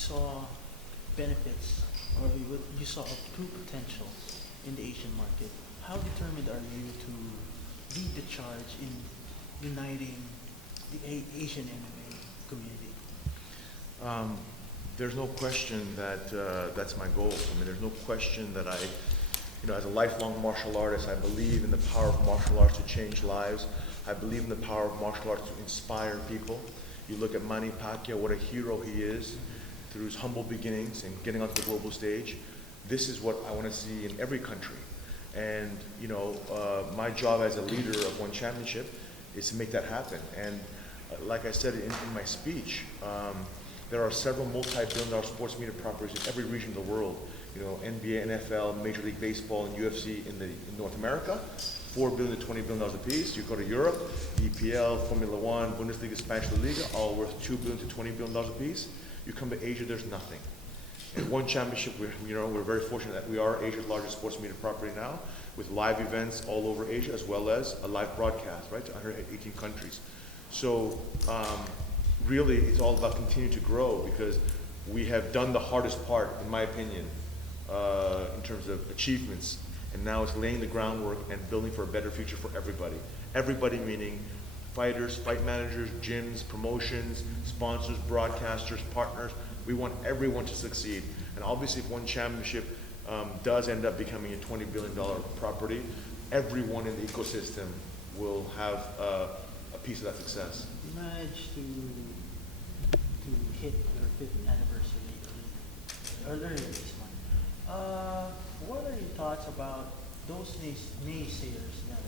saw benefits, or you saw a true potential in the Asian market. How determined are you to lead the charge in uniting the Asian MMA community? There's no question that that's my goal. I mean, there's no question that as a lifelong martial artist, I believe in the power of martial arts to change lives. I believe in the power of martial arts to inspire people. You look at Manny Pacquiao, what a hero he is through his humble beginnings and getting onto the global stage. This is what I want to see in every country. And my job as a leader of One Championship is to make that happen. And like I said in my speech, there are several multi-billion-dollar sports media properties in every region of the world. NBA, NFL, Major League Baseball, and UFC in North America, $4 billion to $20 billion apiece. You go to Europe, EPL, Formula One, Bundesliga, Spanish La Liga, all worth $2 billion to $20 billion apiece. You come to Asia, there's nothing. And One Championship, we're very fortunate that we are Asia's largest sports media property now, with live events all over Asia, as well as a live broadcast, right, to 118 countries. So really, it's all about continuing to grow, because we have done the hardest part, in my opinion, in terms of achievements. And now it's laying the groundwork and building for a better future for everybody. Everybody meaning fighters, fight managers, gyms, promotions, sponsors, broadcasters, partners. We want everyone to succeed. And obviously, if One Championship does end up becoming a $20 billion property, everyone in the ecosystem will have a piece of that success. You managed to hit your 5th anniversary earlier this month. What are your thoughts about those naysayers that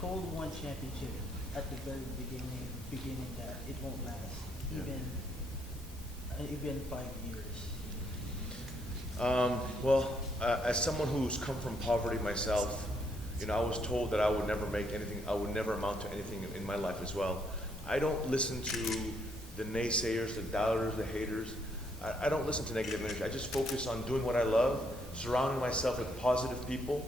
told One Championship at the very beginning that it won't last, even 5 years? Well, as someone who's come from poverty myself, I was told that I would never make anything, I would never amount to anything in my life as well. I don't listen to the naysayers, the doubters, the haters. I don't listen to negative energy. I just focus on doing what I love, surrounding myself with positive people,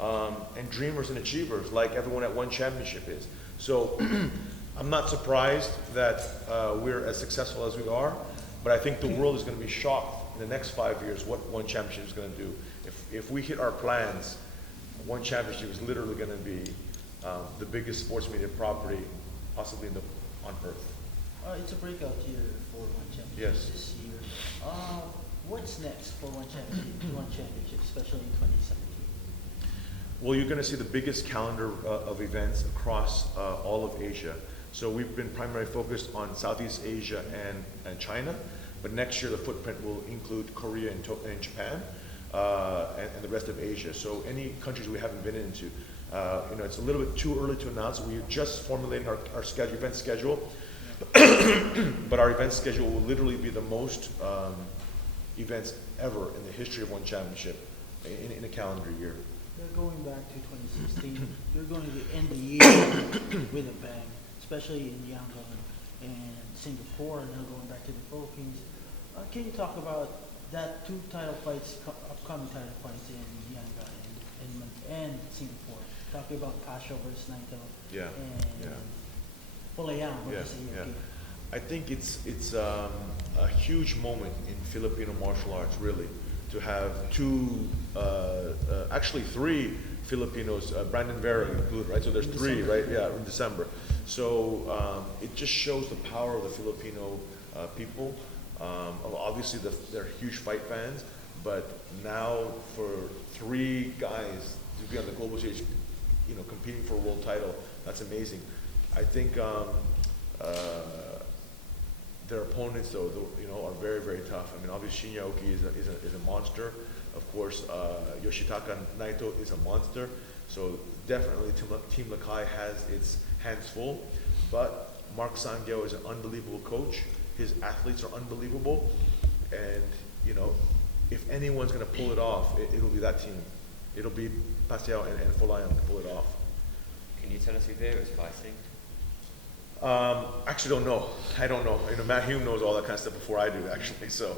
and dreamers and achievers like everyone at One Championship is. So I'm not surprised that we're as successful as we are, but I think the world is going to be shocked in the next 5 years what One Championship is going to do. If we hit our plans, One Championship is literally going to be the biggest sports media property possibly on earth. It's a breakout year for One Championship. Yes. This year. What's next for One Championship, especially in 2017? Well, you're going to see the biggest calendar of events across all of Asia. So we've been primarily focused on Southeast Asia and China, but next year the footprint will include Korea and Japan and the rest of Asia. So any countries we haven't been into, it's a little bit too early to announce. We're just formulating our event schedule, but our event schedule will literally be the most events ever in the history of One Championship in a calendar year. You're going back to 2016. You're going to end the year with a bang, especially in Yangon and Singapore, and now going back to the Philippines. Can you talk about that two title fights, upcoming title fights in Yangon and Singapore? Talking about Pacquiao versus Naito and Polayang versus Ioki. I think it's a huge moment in Filipino martial arts, really, to have actually three Filipinos, Brandon Vera included, right? So there's three, right? Yeah, in December. So it just shows the power of the Filipino people. Obviously, they're huge fight fans, but now for three guys to be on the global stage, competing for a world title, that's amazing. I think their opponents, though, are very, very tough. I mean, obviously, Shinya Aoki is a monster. Of course, Yoshitaka Naito is a monster. So definitely, Team Lakay has its hands full. But Mark Sangyo is an unbelievable coach. His athletes are unbelievable. And, if anyone's going to pull it off, it'll be that team. It'll be Pacquiao and Polayang to pull it off. Can you tell us who there is fighting? Actually, don't know. I don't know. Matt Hume knows all that kind of stuff before I do, actually. So.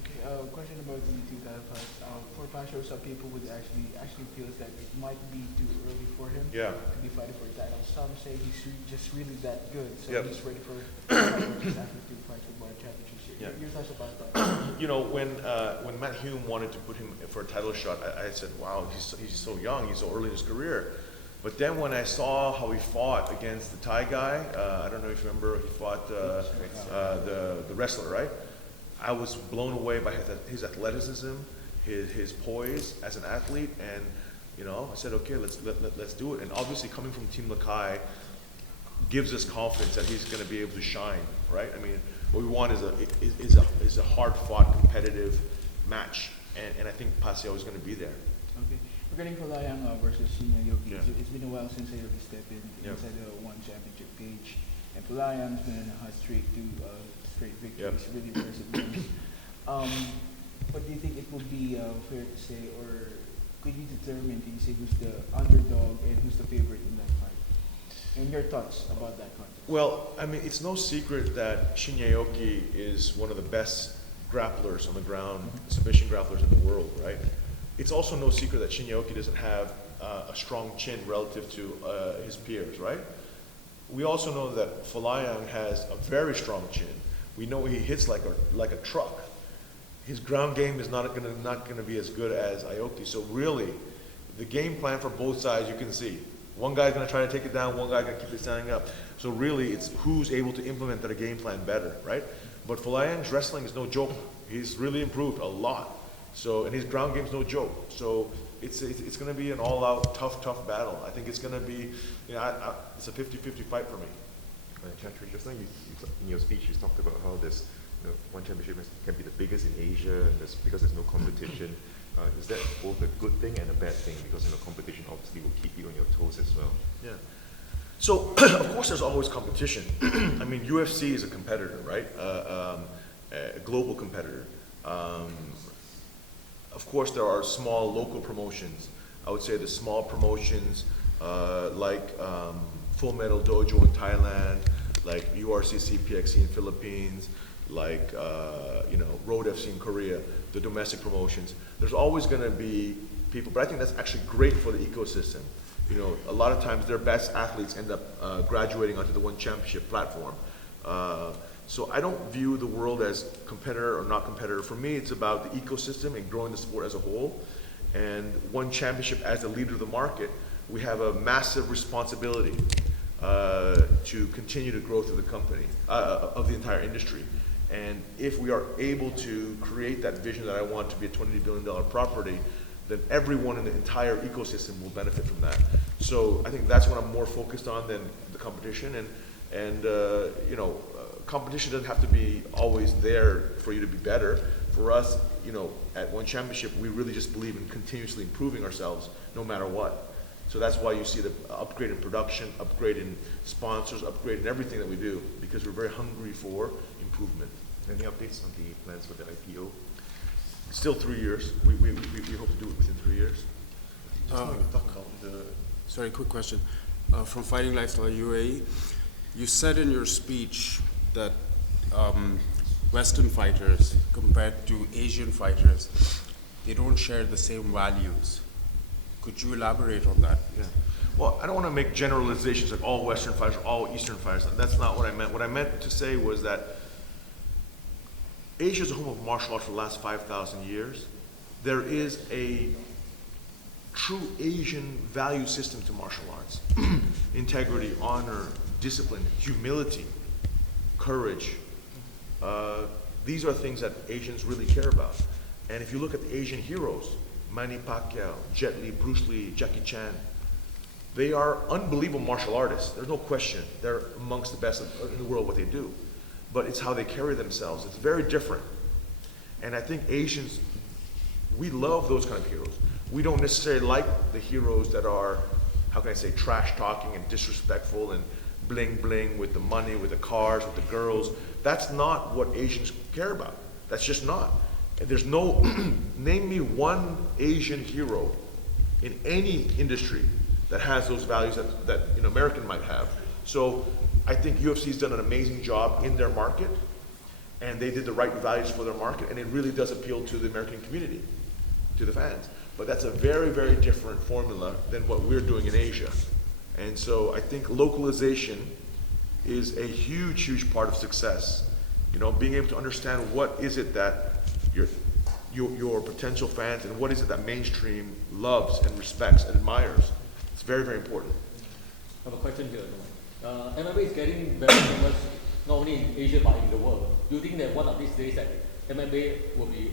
Okay. question about the two title fights. For Pasho, some people would actually feels that it might be too early for him Yeah. to be fighting for a title. Some say just really that good, so Yep. he's ready for just after two fights with one championship. Yeah. Your thoughts about that? You know, when Matt Hume wanted to put him for a title shot, I said, wow, he's so young, he's so early in his career. But then when I saw how he fought against the Thai guy, I don't know if you remember, he fought the wrestler, right? I was blown away by his athleticism, his poise as an athlete, and you know, I said, okay, let's do it. And obviously, coming from Team Lakai gives us confidence that he's going to be able to shine, right? I mean, what we want is a hard-fought, competitive match, and I think Paseo is going to be there. Okay. Regarding Kolayang versus Shinya Yoki, Yeah. it's been a while since Aoki stepped in Yeah. inside the one championship cage, and Kolayang's been on a hot streak to straight victories, really impressive wins. But do you think it would be fair to say, or could you determine, can you say who's the underdog and who's the favorite in that fight? And your thoughts about that contest? Well, I mean, it's no secret that Shinya Yoki is one of the best grapplers on the ground, submission grapplers in the world, right? It's also no secret that Shinya Yoki doesn't have a strong chin relative to his peers, right? We also know that Folayang has a very strong chin. We know he hits like a truck. His ground game is not gonna be as good as Aoki. So really, the game plan for both sides you can see. One guy's gonna try to take it down, one guy's gonna keep it standing up. So really, it's who's able to implement their game plan better, right? But Folayang's wrestling is no joke. He's really improved a lot. So, and his ground game's no joke. So it's going to be an all-out, tough battle. I think it's going to be, you know, it's a 50-50 fight for me. Chatri, just now in your speech you talked about how this one championship can be the biggest in Asia and because there's no competition. Is that both a good thing and a bad thing? Because competition obviously will keep you on your toes as well. Yeah. So of course there's always competition. I mean, UFC is a competitor, right? A global competitor. Of course, there are small local promotions. I would say the small promotions like Full Metal Dojo in Thailand, like URCC PXC in Philippines, like Road FC in Korea, the domestic promotions. There's always going to be people, but I think that's actually great for the ecosystem. You know, a lot of times their best athletes end up graduating onto the one championship platform. So I don't view the world as competitor or not competitor. For me, it's about the ecosystem and growing the sport as a whole. And one championship as the leader of the market, we have a massive responsibility to continue to grow through the company, of the entire industry. And if we are able to create that vision that I want to be a $20 billion property, then everyone in the entire ecosystem will benefit from that. So I think that's what I'm more focused on than the competition. And competition doesn't have to be always there for you to be better. For us, at one championship, we really just believe in continuously improving ourselves no matter what. So that's why you see the upgrade in production, upgrade in sponsors, upgrade in everything that we do, because we're very hungry for improvement. Any updates on the plans for the IPO? Still 3 years. We hope to do it within 3 years. Sorry, quick question. From Fighting Lifestyle UAE, you said in your speech that Western fighters compared to Asian fighters, they don't share the same values. Could you elaborate on that? Yeah. Well, I don't want to make generalizations like all Western fighters, all Eastern fighters. That's not what I meant. What I meant to say was that Asia is a home of martial arts for the last 5,000 years. There is a true Asian value system to martial arts. Integrity, honor, discipline, humility, courage. These are things that Asians really care about. And if you look at the Asian heroes, Manny Pacquiao, Jet Li, Bruce Lee, Jackie Chan, they are unbelievable martial artists. There's no question. They're amongst the best in the world what they do. But it's how they carry themselves. It's very different. And I think Asians, we love those kind of heroes. We don't necessarily like the heroes that are, how can I say, trash talking and disrespectful and bling bling with the money, with the cars, with the girls. That's not what Asians care about. That's just not. And there's no, name me one Asian hero in any industry that has those values that American might have. So I think UFC's done an amazing job in their market. And they did the right values for their market, and it really does appeal to the American community, to the fans. But that's a very, very different formula than what we're doing in Asia. And so I think localization is a huge, huge part of success. You know, being able to understand what is it that your potential fans and what is it that mainstream loves and respects and admires. It's very, very important. I have a question here. MMA is getting very famous not only in Asia but in the world. Do you think that one of these days that MMA will be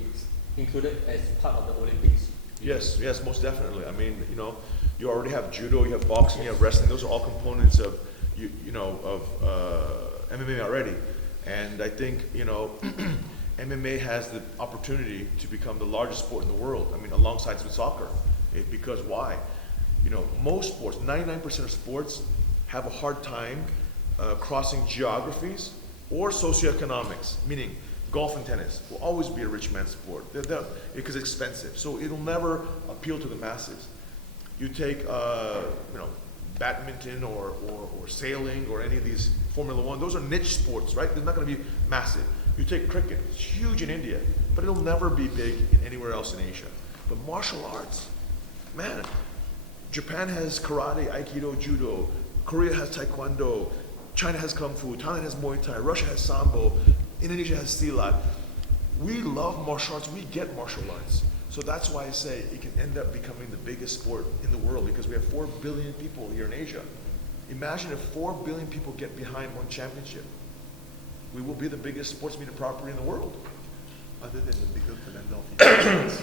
included as part of the Olympics? Yes, yes, most definitely. I mean, you know, you already have judo, you have boxing, you have wrestling. Those are all components of, MMA already. And I think, you know, MMA has the opportunity to become the largest sport in the world. I mean, alongside with soccer. Because why? You know, most sports, 99% of sports have a hard time crossing geographies or socioeconomics, meaning golf and tennis will always be a rich man's sport because it's expensive. So it'll never appeal to the masses. You take, badminton or sailing or any of these Formula One, those are niche sports, right? They're not going to be massive. You take cricket, it's huge in India, but it'll never be big anywhere else in Asia. But martial arts, man, Japan has karate, aikido, judo, Korea has taekwondo, China has kung fu, Thailand has Muay Thai, Russia has sambo, Indonesia has silat. We love martial arts, we get martial arts. So that's why I say it can end up becoming the biggest sport in the world because we have 4 billion people here in Asia. Imagine if 4 billion people get behind one championship. We will be the biggest sports media property in the world. Other than the bigger calendar of events,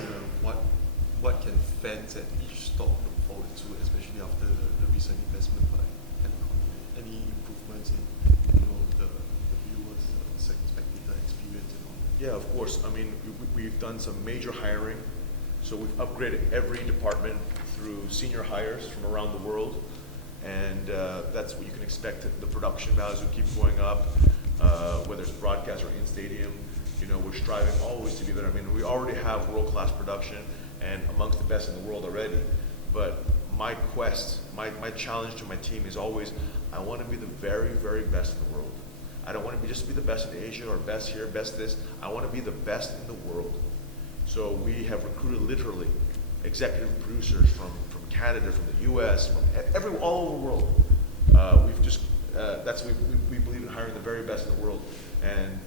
what can fans at each stop look forward to, especially after the recent investment by Telecom? Any improvements in the viewers, spectator experience and all that? Yeah, of course. I mean, we've done some major hiring. So we've upgraded every department through senior hires from around the world. And that's what you can expect. The production values will keep going up, whether it's broadcast or in stadium. You know, we're striving always to be better. I mean, we already have world-class production and amongst the best in the world already. But my quest, my challenge to my team is always, I want to be the very, very best in the world. I don't want to just be the best in Asia or best here, best this. I want to be the best in the world. So we have recruited literally executive producers from Canada, from the US, from all over the world. We believe in hiring the very best in the world. And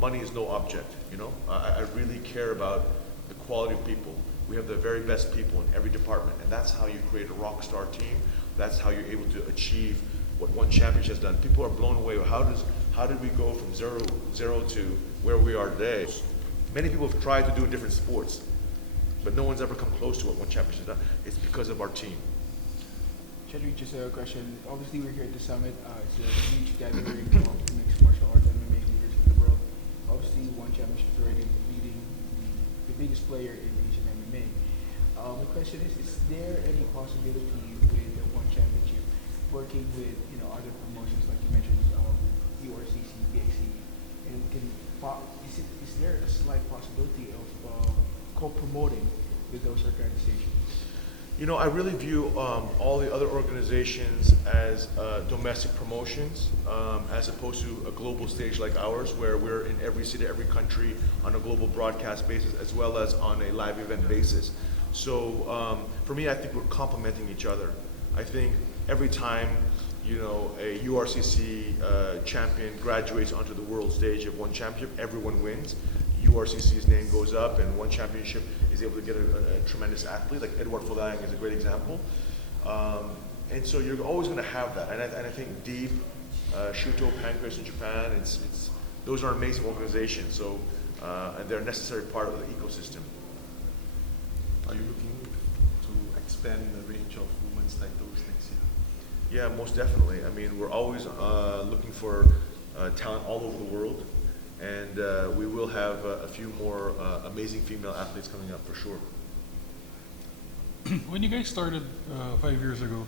money is no object, you know. I really care about the quality of people. We have the very best people in every department, and that's how you create a rock star team. That's how you're able to achieve what one championship has done. People are blown away. How did we go from zero to where we are today? Many people have tried to do in different sports, but no one's ever come close to what one championship has done. It's because of our team. Chatri, just a question. Obviously, we're here at the summit. It's a huge gathering of mixed martial arts MMA leaders in the world. Obviously, one championship is already leading the biggest player in Asian MMA. The question is there any possibility with the one championship working with other promotions like you mentioned, URCC, BXC, and is there a slight possibility of co-promoting with those organizations? You know, I really view all the other organizations as domestic promotions, as opposed to a global stage like ours, where we're in every city, every country on a global broadcast basis, as well as on a live event basis. So for me, I think we're complementing each other. I think every time, a URCC champion graduates onto the world stage of one championship, everyone wins. URCC's name goes up, and one championship is able to get a tremendous athlete, like Edward Folayang is a great example. And so you're always going to have that. And I think Deep, Shuto, Pancrase in Japan, those are amazing organizations. So, and they're a necessary part of the ecosystem. Are you looking to expand the range of women's titles next year? Yeah, most definitely. I mean, we're always looking for talent all over the world. And we will have a few more amazing female athletes coming up for sure. When you guys started 5 years ago,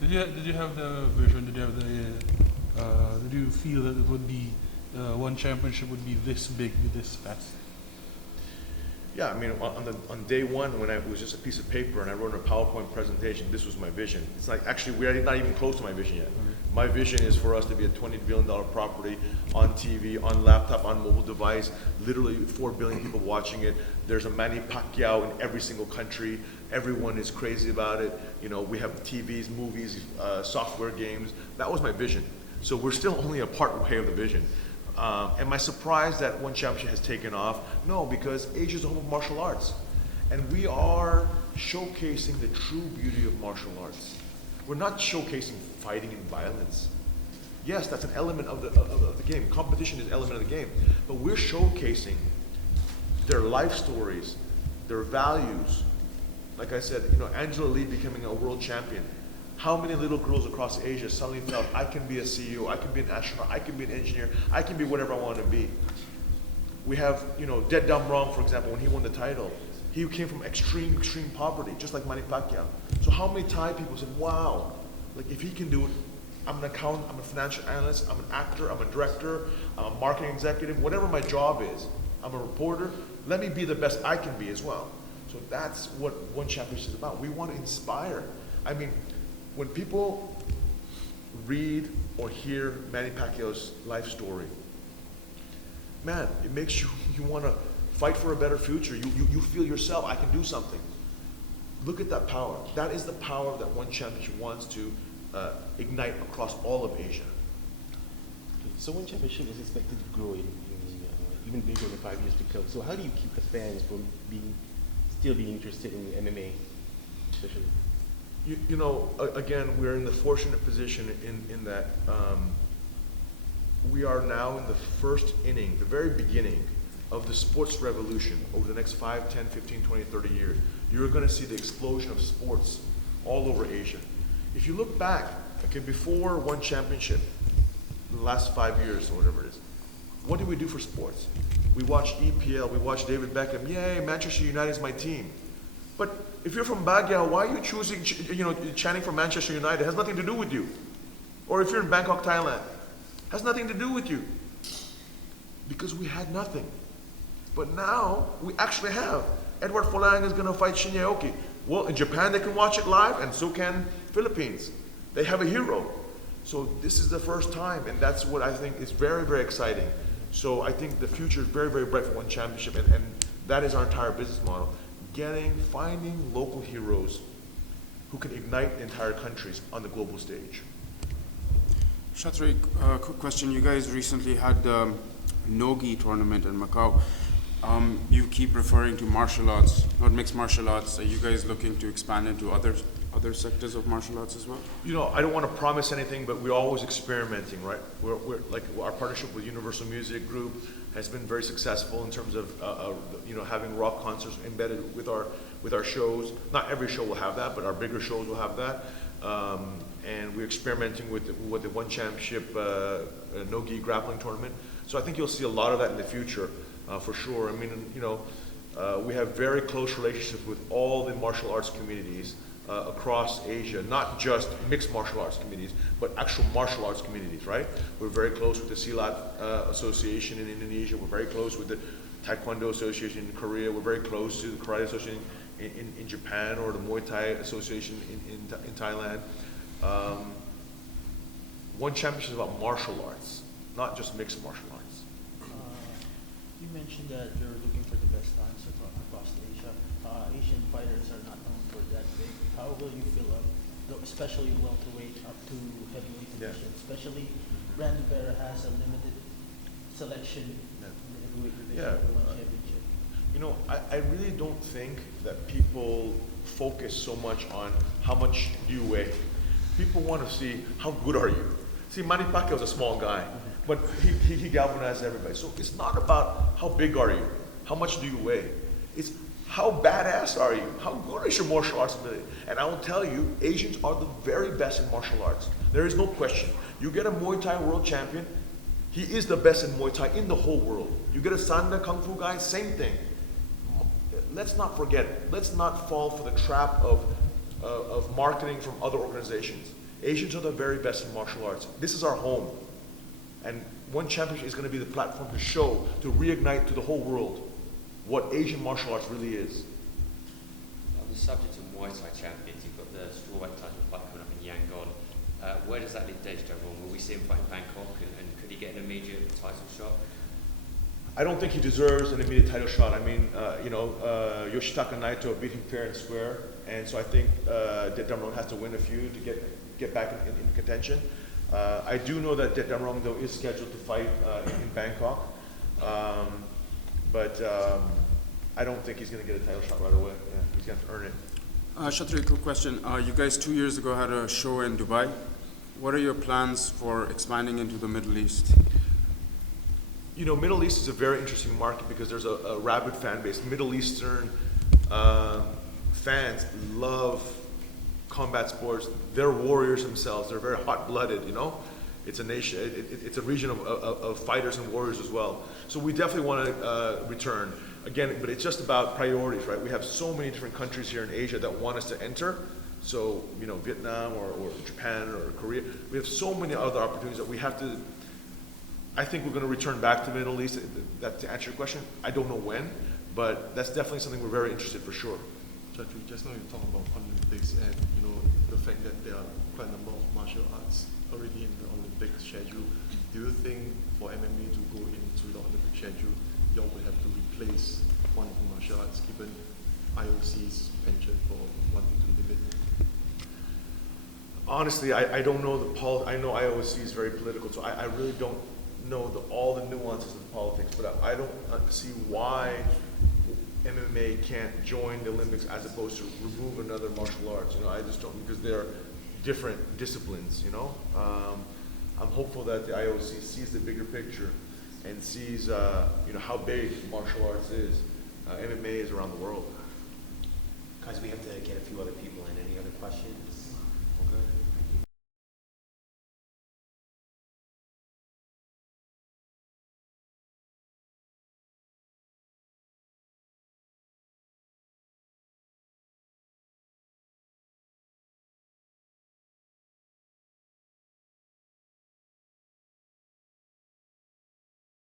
did you have the vision? Did you feel that it would be one championship would be this big, this fast? Yeah, I mean, on day one, when it was just a piece of paper and I wrote a PowerPoint presentation, this was my vision. It's like, actually, we're not even close to my vision yet. My vision is for us to be a $20 billion property on TV, on laptop, on mobile device, literally 4 billion people watching it. There's a Manny Pacquiao in every single country. Everyone is crazy about it. You know, we have TVs, movies, software games. That was my vision. So we're still only a part way of the vision. Am I surprised that one championship has taken off? No, because Asia is the home of martial arts. And we are showcasing the true beauty of martial arts. We're not showcasing fighting and violence. Yes, that's an element of the game. Competition is an element of the game. But we're showcasing their life stories, their values. Like I said, you know, Angela Lee becoming a world champion. How many little girls across Asia suddenly felt, I can be a CEO, I can be an astronaut, I can be an engineer, I can be whatever I want to be. We have, you know, Dead Dumb Wrong, for example, when he won the title. He came from extreme poverty, just like Manny Pacquiao. So how many Thai people said, wow, like if he can do it, I'm an accountant, I'm a financial analyst, I'm an actor, I'm a director, I'm a marketing executive, whatever my job is, I'm a reporter, let me be the best I can be as well. So that's what One Championship is about. We want to inspire. I mean, when people read or hear Manny Pacquiao's life story, man, it makes you want to fight for a better future. You feel yourself, I can do something. Look at that power. That is the power that One Championship wants to ignite across all of Asia. So One Championship is expected to grow in even bigger in 5 years to come. So how do you keep the fans from still being interested in MMA, especially? You know, again, we're in the fortunate position in that we are now in the first inning, the very beginning of the sports revolution over the next 5, 10, 15, 20, 30 years. You're going to see the explosion of sports all over Asia. If you look back, okay, before One Championship, the last 5 years or whatever it is, what did we do for sports? We watched EPL, we watched David Beckham, yay, Manchester United is my team. But if you're from Baguio, why are you choosing, chanting for Manchester United? It has nothing to do with you. Or if you're in Bangkok, Thailand, it has nothing to do with you. Because we had nothing. But now, we actually have. Edward Folang is going to fight Shinya Aoki. Well, in Japan, they can watch it live, and so can Philippines. They have a hero. So this is the first time, and that's what I think is very, very exciting. So I think the future is very, very bright for One Championship, and that is our entire business model. Finding local heroes who can ignite entire countries on the global stage. Chatri, quick question. You guys recently had the Nogi tournament in Macau. You keep referring to martial arts, not mixed martial arts. Are you guys looking to expand into other sectors of martial arts as well? You know, I don't want to promise anything, but we're always experimenting, right? We're like our partnership with Universal Music Group has been very successful in terms of having rock concerts embedded with our shows. Not every show will have that, but our bigger shows will have that. And we're experimenting with the One Championship no-gi grappling tournament. So I think you'll see a lot of that in the future, for sure. I mean, we have very close relationships with all the martial arts communities across Asia, not just mixed martial arts communities, but actual martial arts communities, right? We're very close with the Silat Association in Indonesia. We're very close with the Taekwondo Association in Korea. We're very close to the Karate Association in Japan, or the Muay Thai Association in Thailand. One Championship is about martial arts, not just mixed martial arts. You mentioned that you're looking for the best talents across Asia. Asian fighters are not known for that big. How will you fill up, especially welterweight up to heavyweight division? Especially Randy Vera has a limited selection in the heavyweight division for One Championship. You know, I really don't think that people focus so much on how much do you weigh. People want to see how good are you. See, Manny Pacquiao is a small guy, but he galvanized everybody. So it's not about how big are you, how much do you weigh. It's how badass are you? How good is your martial arts ability? And I will tell you, Asians are the very best in martial arts. There is no question. You get a Muay Thai world champion, he is the best in Muay Thai in the whole world. You get a Sanda Kung Fu guy, same thing. Let's not forget, let's not fall for the trap of marketing from other organizations. Asians are the very best in martial arts. This is our home. And One Championship is going to be the platform to show, to reignite to the whole world what Asian martial arts really is. On the subject of Muay Thai champions, you've got the strawweight title fight coming up in Yangon. Where does that leave Dej Damrong? Will we see him fight in Bangkok, and could he get an immediate title shot? I don't think he deserves an immediate title shot. I mean, Yoshitaka Naito beat him fair and square, and so I think Dej Damrong has to win a few to get back in contention. I do know that Dej Damrong, though, is scheduled to fight in Bangkok, but I don't think he's going to get a title shot right away. Yeah, he's going to have to earn it. Chatri, quick question. You guys 2 years ago had a show in Dubai. What are your plans for expanding into the Middle East? You know, Middle East is a very interesting market because there's a rabid fan base. Middle Eastern fans love combat sports. They're warriors themselves. They're very hot-blooded, you know? It's a nation, it's a region of fighters and warriors as well. So we definitely want to return. Again, but it's just about priorities, right? We have so many different countries here in Asia that want us to enter. So, you know, Vietnam or Japan or Korea. We have so many other opportunities that we have to, I think we're going to return back to the Middle East. That, to answer your question, I don't know when, but that's definitely something we're very interested for sure. Chatri, just now you talked about Olympics and the fact that there are quite a number of martial arts already in the Olympic schedule. Do you think for MMA to go into the Olympic schedule, you all will have to replace one of the martial arts given IOC's penchant for wanting to limit? Honestly, I don't know I know IOC is very political, so I really don't know all the nuances of politics, but I don't see why MMA can't join the Olympics as opposed to remove another martial arts. You know, I just don't, because they're different disciplines, you know. I'm hopeful that the IOC sees the bigger picture and sees, how big martial arts is. MMA is around the world. Guys, we have to get a few other people in. Any other questions?